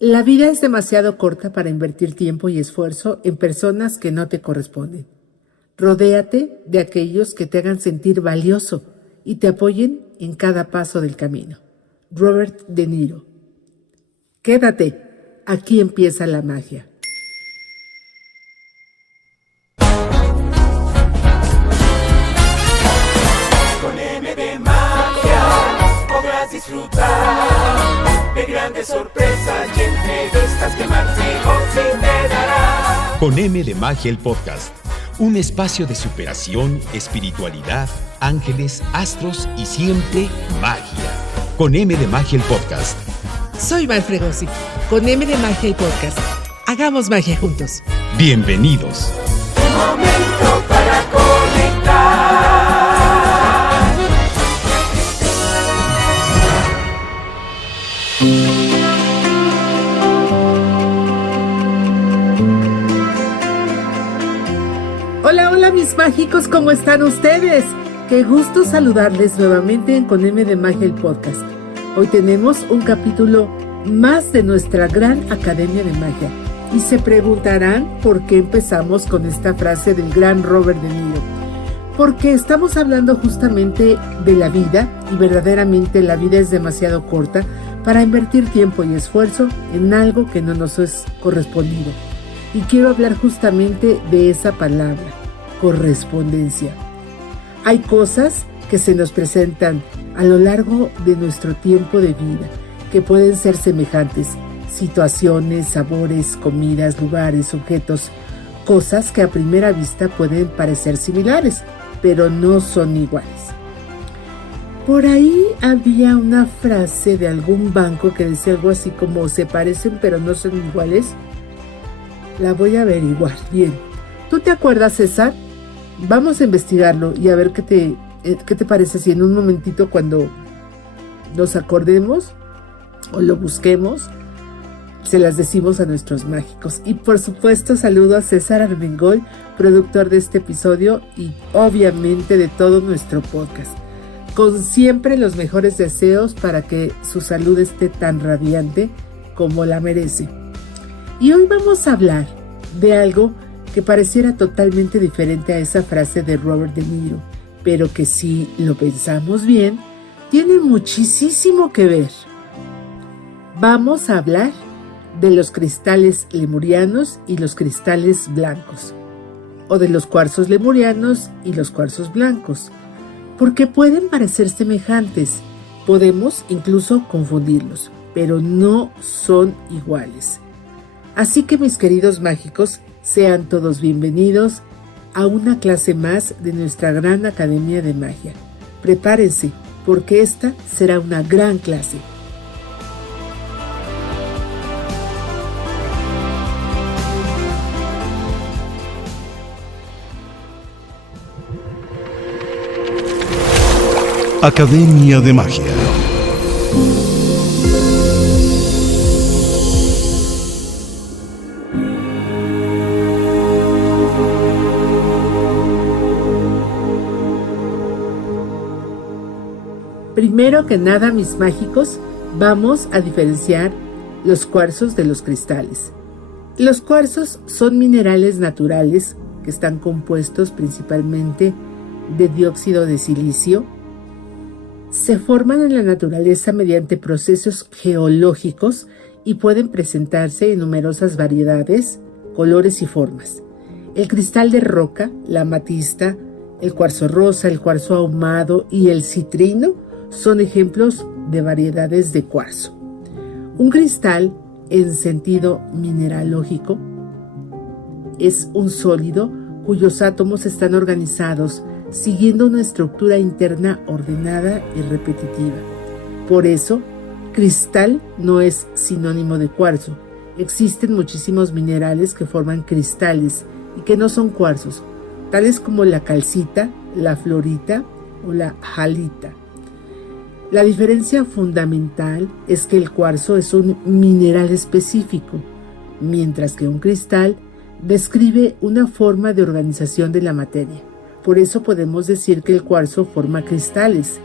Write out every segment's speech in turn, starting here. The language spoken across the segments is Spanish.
La vida es demasiado corta para invertir tiempo y esfuerzo en personas que no te corresponden. Rodéate de aquellos que te hagan sentir valioso y te apoyen en cada paso del camino. Robert De Niro. Quédate, aquí empieza la magia. Con M de magia podrás disfrutar de grandes sorpresas y entrevistas que Marcelo sí te dará. Con M de Magia, el podcast. Un espacio de superación, espiritualidad, ángeles, astros y siempre magia. Con M de Magia, el podcast. Soy Val Fregosi. Con M de Magia, el podcast. Hagamos magia juntos. Bienvenidos. Un momento para conectar. Hola mis mágicos, ¿cómo están ustedes? Qué gusto saludarles nuevamente en Con M de Magia el podcast. Hoy tenemos un capítulo más de nuestra gran Academia de Magia y se preguntarán por qué empezamos con esta frase del gran Robert De Niro. Porque estamos hablando justamente de la vida y verdaderamente la vida es demasiado corta para invertir tiempo y esfuerzo en algo que no nos es correspondido. Y quiero hablar justamente de esa palabra, correspondencia. Hay cosas que se nos presentan a lo largo de nuestro tiempo de vida, que pueden ser semejantes, situaciones, sabores, comidas, lugares, objetos, cosas que a primera vista pueden parecer similares, pero no son iguales. Por ahí había una frase de algún banco que decía algo así como se parecen pero no son iguales. La voy a averiguar bien. ¿Tú te acuerdas, César? Vamos a investigarlo y a ver qué te parece si en un momentito cuando nos acordemos o lo busquemos, se las decimos a nuestros mágicos. Y por supuesto saludo a César Armengol, productor de este episodio y obviamente de todo nuestro podcast, con siempre los mejores deseos para que su salud esté tan radiante como la merece. Y hoy vamos a hablar de algo que pareciera totalmente diferente a esa frase de Robert De Niro, pero que si lo pensamos bien, tiene muchísimo que ver. Vamos a hablar de los cristales lemurianos y los cristales blancos, o de los cuarzos lemurianos y los cuarzos blancos, porque pueden parecer semejantes, podemos incluso confundirlos, pero no son iguales. Así que mis queridos mágicos, sean todos bienvenidos a una clase más de nuestra gran Academia de Magia. Prepárense, porque esta será una gran clase. Academia de Magia. Primero que nada, mis mágicos, vamos a diferenciar los cuarzos de los cristales. Los cuarzos son minerales naturales que están compuestos principalmente de dióxido de silicio. Se forman en la naturaleza mediante procesos geológicos y pueden presentarse en numerosas variedades, colores y formas. El cristal de roca, la amatista, el cuarzo rosa, el cuarzo ahumado y el citrino son ejemplos de variedades de cuarzo. Un cristal, en sentido mineralógico, es un sólido cuyos átomos están organizados siguiendo una estructura interna ordenada y repetitiva. Por eso, cristal no es sinónimo de cuarzo. Existen muchísimos minerales que forman cristales y que no son cuarzos, tales como la calcita, la fluorita o la halita. La diferencia fundamental es que el cuarzo es un mineral específico, mientras que un cristal describe una forma de organización de la materia. Por eso podemos decir que el cuarzo forma cristales,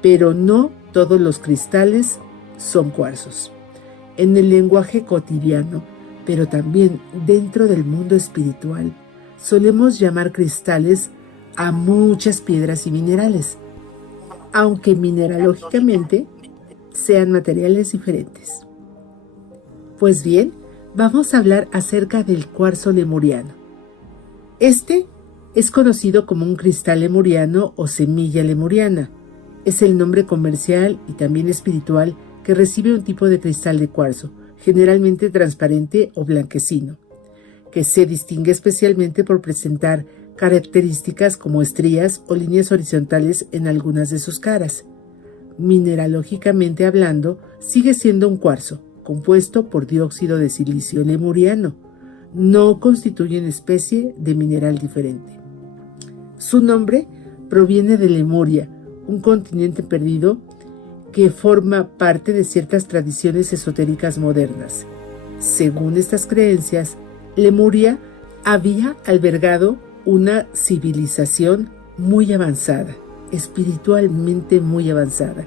pero no todos los cristales son cuarzos. en el lenguaje cotidiano, pero también dentro del mundo espiritual, solemos llamar cristales a muchas piedras y minerales, aunque mineralógicamente sean materiales diferentes. Pues bien, vamos a hablar acerca del cuarzo lemuriano. Este es conocido como un cristal lemuriano o semilla lemuriana. Es el nombre comercial y también espiritual que recibe un tipo de cristal de cuarzo, generalmente transparente o blanquecino, que se distingue especialmente por presentar características como estrías o líneas horizontales en algunas de sus caras. Mineralógicamente hablando, sigue siendo un cuarzo, compuesto por dióxido de silicio lemuriano. No constituye una especie de mineral diferente. Su nombre proviene de Lemuria, un continente perdido que forma parte de ciertas tradiciones esotéricas modernas. Según estas creencias, Lemuria había albergado una civilización muy avanzada, espiritualmente muy avanzada,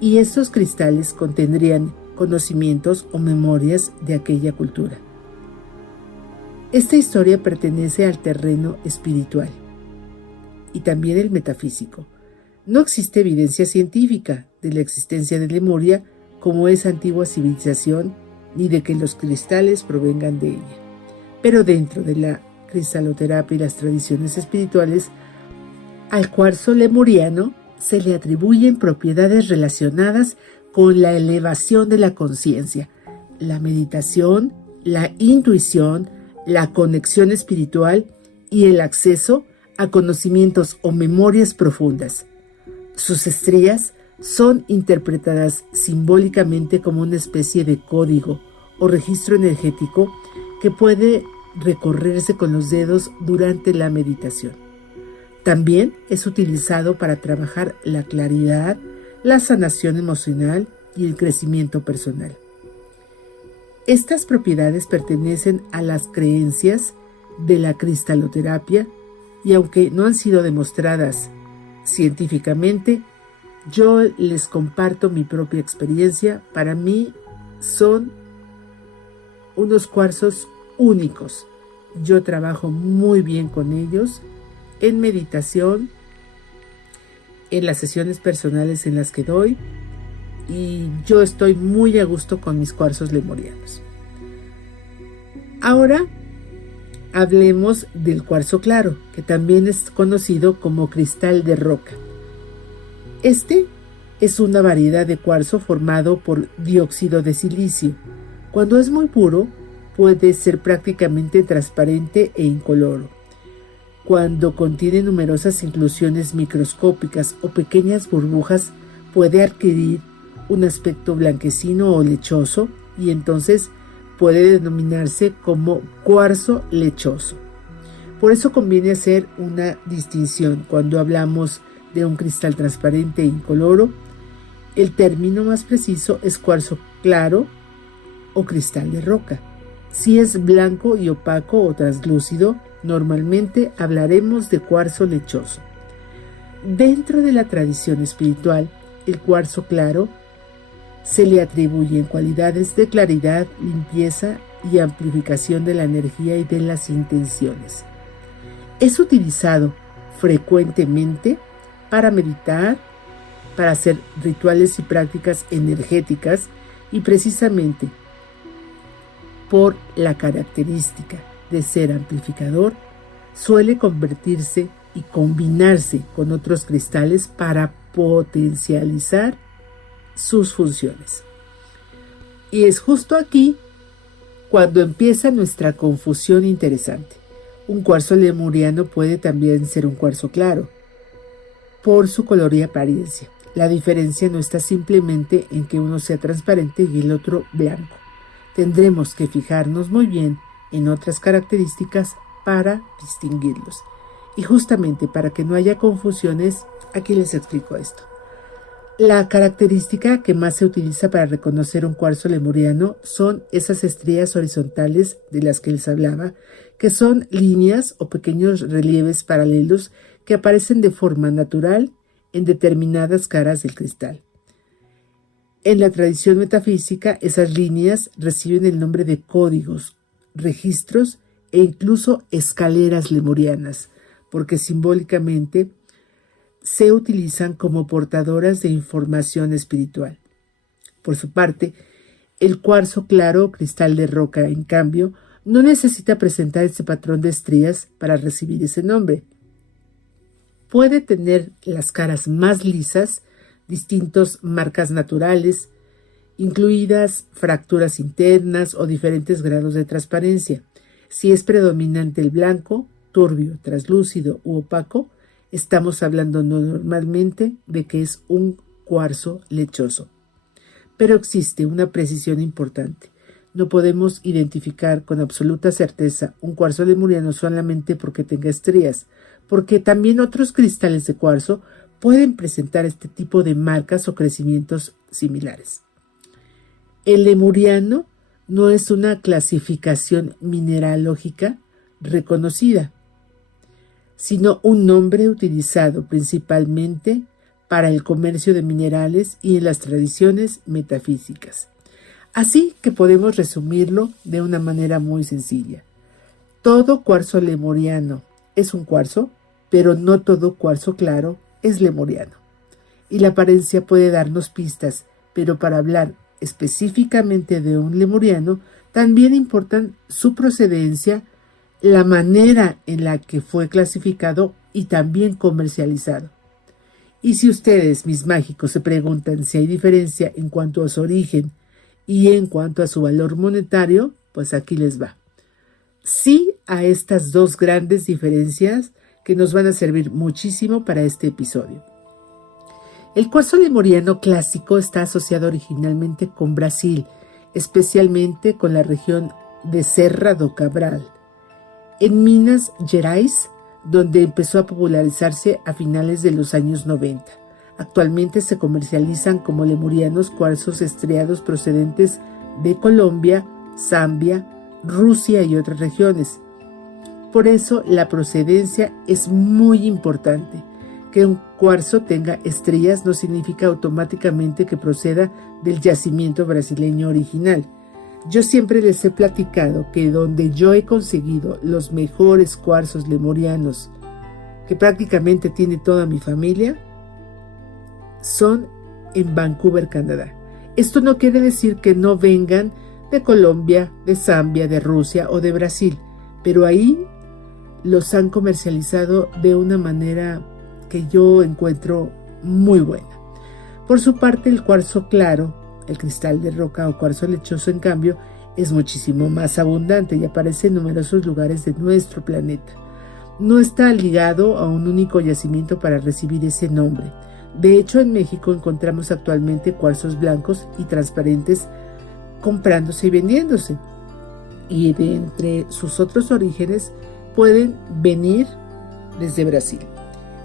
y estos cristales contendrían conocimientos o memorias de aquella cultura. Esta historia pertenece al terreno espiritual y también el metafísico. No existe evidencia científica de la existencia de Lemuria como esa antigua civilización, ni de que los cristales provengan de ella. Pero dentro de la cristaloterapia y las tradiciones espirituales, al cuarzo lemuriano se le atribuyen propiedades relacionadas con la elevación de la conciencia, la meditación, la intuición, la conexión espiritual y el acceso a conocimientos o memorias profundas. Sus estrías son interpretadas simbólicamente como una especie de código o registro energético que puede recorrerse con los dedos durante la meditación. También es utilizado para trabajar la claridad, la sanación emocional y el crecimiento personal. Estas propiedades pertenecen a las creencias de la cristaloterapia y aunque no han sido demostradas científicamente, yo les comparto mi propia experiencia. Para mí son unos cuarzos únicos. Yo trabajo muy bien con ellos en meditación, en las sesiones personales en las que doy, y yo estoy muy a gusto con mis cuarzos lemurianos. Ahora hablemos del cuarzo claro, que también es conocido como cristal de roca. Este es una variedad de cuarzo formado por dióxido de silicio. Cuando es muy puro, puede ser prácticamente transparente e incoloro. Cuando contiene numerosas inclusiones microscópicas o pequeñas burbujas, puede adquirir un aspecto blanquecino o lechoso y entonces puede denominarse como cuarzo lechoso. Por eso conviene hacer una distinción cuando hablamos de un cristal transparente e incoloro. El término más preciso es cuarzo claro o cristal de roca. Si es blanco y opaco o translúcido, normalmente hablaremos de cuarzo lechoso. Dentro de la tradición espiritual, el cuarzo claro se le atribuyen cualidades de claridad, limpieza y amplificación de la energía y de las intenciones. Es utilizado frecuentemente para meditar, para hacer rituales y prácticas energéticas, y precisamente por la característica de ser amplificador, suele convertirse y combinarse con otros cristales para potencializar sus funciones. Y es justo aquí cuando empieza nuestra confusión interesante. Un cuarzo lemuriano puede también ser un cuarzo claro, por su color y apariencia. La diferencia no está simplemente en que uno sea transparente y el otro blanco. Tendremos que fijarnos muy bien en otras características para distinguirlos. Y justamente para que no haya confusiones, aquí les explico esto. La característica que más se utiliza para reconocer un cuarzo lemuriano son esas estrías horizontales de las que les hablaba, que son líneas o pequeños relieves paralelos que aparecen de forma natural en determinadas caras del cristal. En la tradición metafísica, esas líneas reciben el nombre de códigos, registros e incluso escaleras lemurianas, porque simbólicamente se utilizan como portadoras de información espiritual. Por su parte, el cuarzo claro o cristal de roca, en cambio, no necesita presentar ese patrón de estrías para recibir ese nombre. Puede tener las caras más lisas, distintas marcas naturales, incluidas fracturas internas o diferentes grados de transparencia. Si es predominante el blanco, turbio, translúcido u opaco, estamos hablando normalmente de que es un cuarzo lechoso. Pero existe una precisión importante. No podemos identificar con absoluta certeza un cuarzo lemuriano solamente porque tenga estrías, porque también otros cristales de cuarzo pueden presentar este tipo de marcas o crecimientos similares. El lemuriano no es una clasificación mineralógica reconocida, sino un nombre utilizado principalmente para el comercio de minerales y en las tradiciones metafísicas. Así que podemos resumirlo de una manera muy sencilla. Todo cuarzo lemuriano es un cuarzo, pero no todo cuarzo claro es lemuriano. Y la apariencia puede darnos pistas, pero para hablar específicamente de un lemuriano, también importan su procedencia, la manera en la que fue clasificado y también comercializado. Y si ustedes, mis mágicos, se preguntan si hay diferencia en cuanto a su origen y en cuanto a su valor monetario, pues aquí les va. Sí a estas dos grandes diferencias que nos van a servir muchísimo para este episodio. El cuarzo lemuriano clásico está asociado originalmente con Brasil, especialmente con la región de Serra do Cabral, en Minas Gerais, donde empezó a popularizarse a finales de los años 90. Actualmente se comercializan como lemurianos cuarzos estriados procedentes de Colombia, Zambia, Rusia y otras regiones. Por eso la procedencia es muy importante. Que un cuarzo tenga estrías no significa automáticamente que proceda del yacimiento brasileño original. Yo siempre les he platicado que donde yo he conseguido los mejores cuarzos lemurianos, que prácticamente tiene toda mi familia, son en Vancouver, Canadá. Esto no quiere decir que no vengan de Colombia, de Zambia, de Rusia o de Brasil, pero ahí los han comercializado de una manera que yo encuentro muy buena. Por su parte, el cuarzo claro, el cristal de roca o cuarzo lechoso, en cambio, es muchísimo más abundante y aparece en numerosos lugares de nuestro planeta. No está ligado a un único yacimiento para recibir ese nombre. De hecho, en México encontramos actualmente cuarzos blancos y transparentes comprándose y vendiéndose. Y de entre sus otros orígenes pueden venir desde Brasil.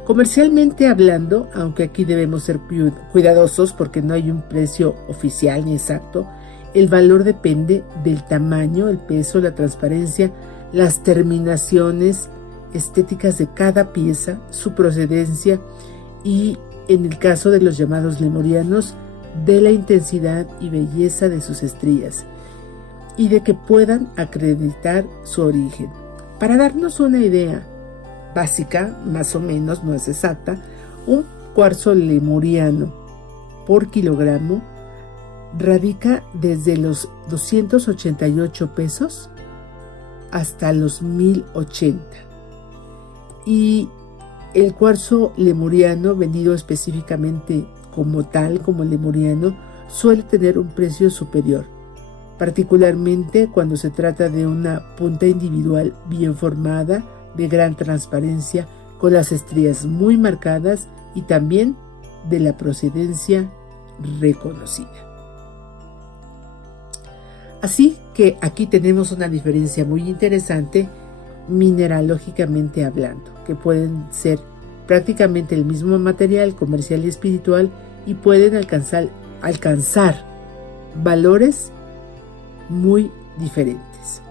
Comercialmente hablando, aunque aquí debemos ser cuidadosos porque no hay un precio oficial ni exacto, el valor depende del tamaño, el peso, la transparencia, las terminaciones estéticas de cada pieza, su procedencia y, en el caso de los llamados lemurianos, de la intensidad y belleza de sus estrías y de que puedan acreditar su origen. Para darnos una idea básica, más o menos, no es exacta, un cuarzo lemuriano por kilogramo radica desde los 288 pesos hasta los 1080. Y el cuarzo lemuriano, vendido específicamente como tal, como lemuriano, suele tener un precio superior, particularmente cuando se trata de una punta individual bien formada, de gran transparencia, con las estrías muy marcadas y también de la procedencia reconocida. Así que aquí tenemos una diferencia muy interesante mineralógicamente hablando, que pueden ser prácticamente el mismo material comercial y espiritual y pueden alcanzar valores muy diferentes.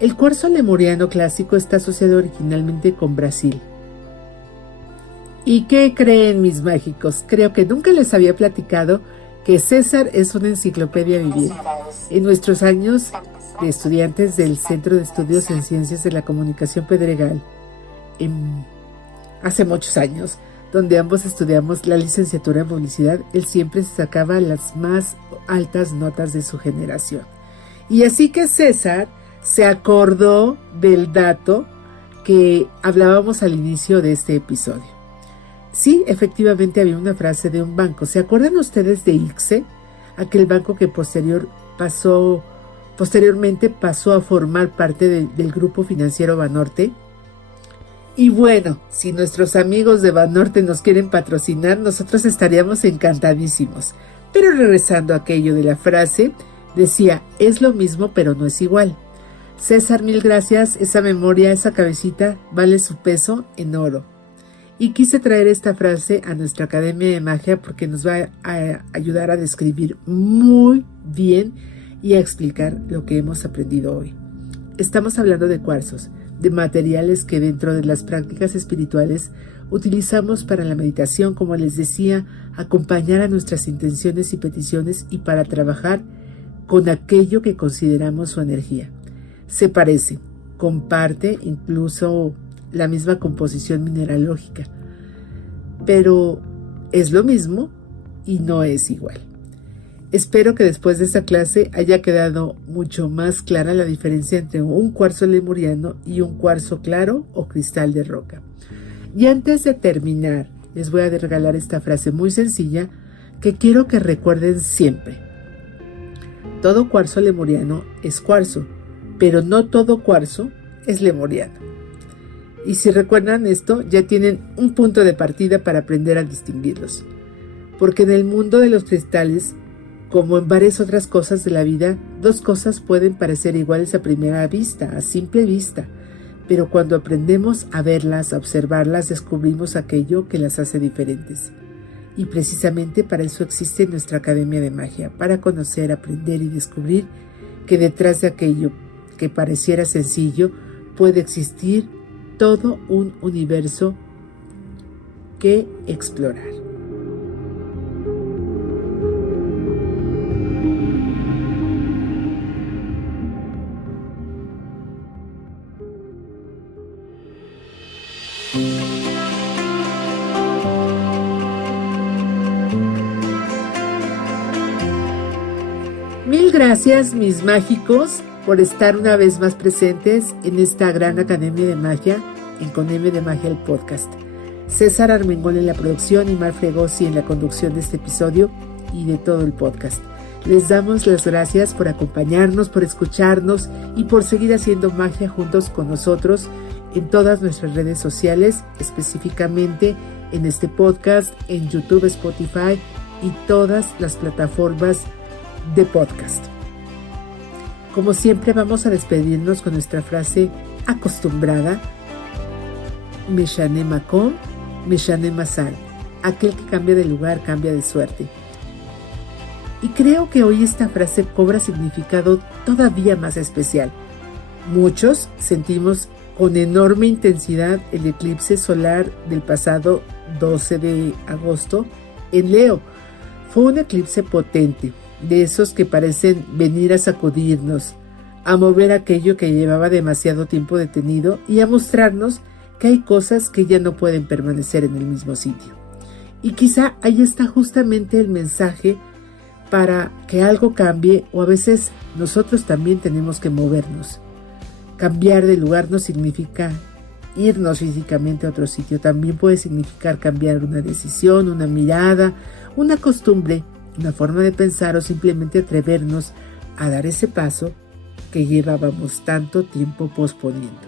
El cuarzo lemuriano clásico está asociado originalmente con Brasil ¿Y qué creen, mis mágicos? Creo que nunca les había platicado que César es una enciclopedia viviente. En nuestros años de estudiantes del Centro de Estudios en Ciencias de la Comunicación Pedregal, hace muchos años, donde ambos estudiamos la licenciatura en publicidad, él siempre se sacaba las más altas notas de su generación. Y así que César se acordó del dato que hablábamos al inicio de este episodio. Sí, efectivamente había una frase de un banco. ¿Se acuerdan ustedes de ICSE? Aquel banco que posteriormente pasó a formar parte del grupo financiero Banorte. Y bueno, si nuestros amigos de Banorte nos quieren patrocinar, nosotros estaríamos encantadísimos. Pero regresando a aquello de la frase, decía, es lo mismo pero no es igual. César, mil gracias, esa memoria, esa cabecita vale su peso en oro. Y quise traer esta frase a nuestra Academia de Magia porque nos va a ayudar a describir muy bien y a explicar lo que hemos aprendido hoy. Estamos hablando de cuarzos, de materiales que dentro de las prácticas espirituales utilizamos para la meditación, como les decía, acompañar a nuestras intenciones y peticiones y para trabajar con aquello que consideramos su energía. Se parece, comparte incluso la misma composición mineralógica, pero es lo mismo y no es igual. Espero que después de esta clase haya quedado mucho más clara la diferencia entre un cuarzo lemuriano y un cuarzo claro o cristal de roca. Y antes de terminar, les voy a regalar esta frase muy sencilla que quiero que recuerden siempre. Todo cuarzo lemuriano es cuarzo, pero no todo cuarzo es lemuriano. Y si recuerdan esto, ya tienen un punto de partida para aprender a distinguirlos. Porque en el mundo de los cristales, como en varias otras cosas de la vida, dos cosas pueden parecer iguales a primera vista, a simple vista. Pero cuando aprendemos a verlas, a observarlas, descubrimos aquello que las hace diferentes. Y precisamente para eso existe nuestra Academia de Magia, para conocer, aprender y descubrir que detrás de aquello que pareciera sencillo puede existir todo un universo que explorar. Mil gracias, mis mágicos, por estar una vez más presentes en esta gran Academia de Magia, en Con M de Magia el podcast. César Armengol en la producción y Mar Fregosi en la conducción de este episodio y de todo el podcast. Les damos las gracias por acompañarnos, por escucharnos y por seguir haciendo magia juntos con nosotros en todas nuestras redes sociales, específicamente en este podcast, en YouTube, Spotify y todas las plataformas de podcast. Como siempre, vamos a despedirnos con nuestra frase acostumbrada: Meshane Makom, Meshane Masal. Aquel que cambia de lugar, cambia de suerte. Y creo que hoy esta frase cobra significado todavía más especial. Muchos sentimos con enorme intensidad el eclipse solar del pasado 12 de agosto en Leo. Fue un eclipse potente, de esos que parecen venir a sacudirnos, a mover aquello que llevaba demasiado tiempo detenido y a mostrarnos que hay cosas que ya no pueden permanecer en el mismo sitio. Y quizá ahí está justamente el mensaje para que algo cambie, o a veces nosotros también tenemos que movernos. Cambiar de lugar no significa irnos físicamente a otro sitio, también puede significar cambiar una decisión, una mirada, una costumbre, una forma de pensar o simplemente atrevernos a dar ese paso que llevábamos tanto tiempo posponiendo.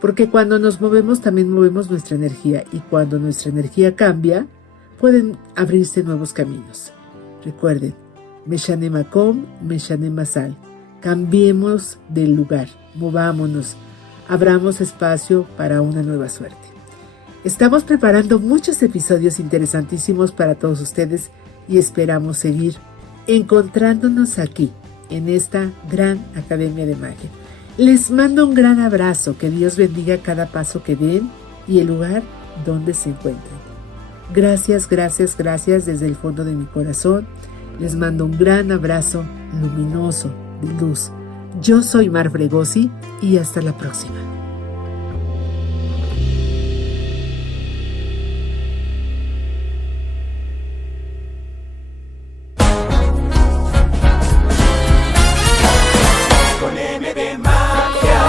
Porque cuando nos movemos también movemos nuestra energía y cuando nuestra energía cambia pueden abrirse nuevos caminos. Recuerden, Meshane Makom, Meshane Masal. Cambiemos del lugar, movámonos, abramos espacio para una nueva suerte. Estamos preparando muchos episodios interesantísimos para todos ustedes y esperamos seguir encontrándonos aquí, en esta gran Academia de Magia. Les mando un gran abrazo, que Dios bendiga cada paso que den y el lugar donde se encuentren. Gracias, gracias, gracias desde el fondo de mi corazón. Les mando un gran abrazo luminoso, de luz. Yo soy Mar Fregosi y hasta la próxima. Con M de magia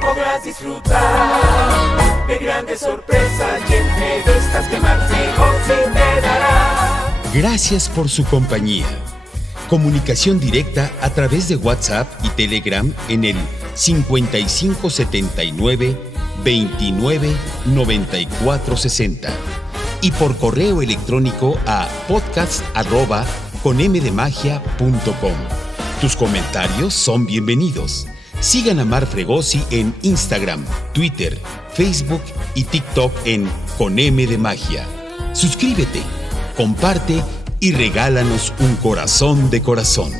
podrás disfrutar de grandes sorpresas y entrevistas que Mar Fregosi te dará. Gracias por su compañía. Comunicación directa a través de WhatsApp y Telegram en el 5579 29 94 60 y por correo electrónico a podcast@conmdemagia.com. Tus comentarios son bienvenidos. Sigan a Mar Fregosi en Instagram, Twitter, Facebook y TikTok en Con M de Magia. Suscríbete, comparte y regálanos un corazón de corazón.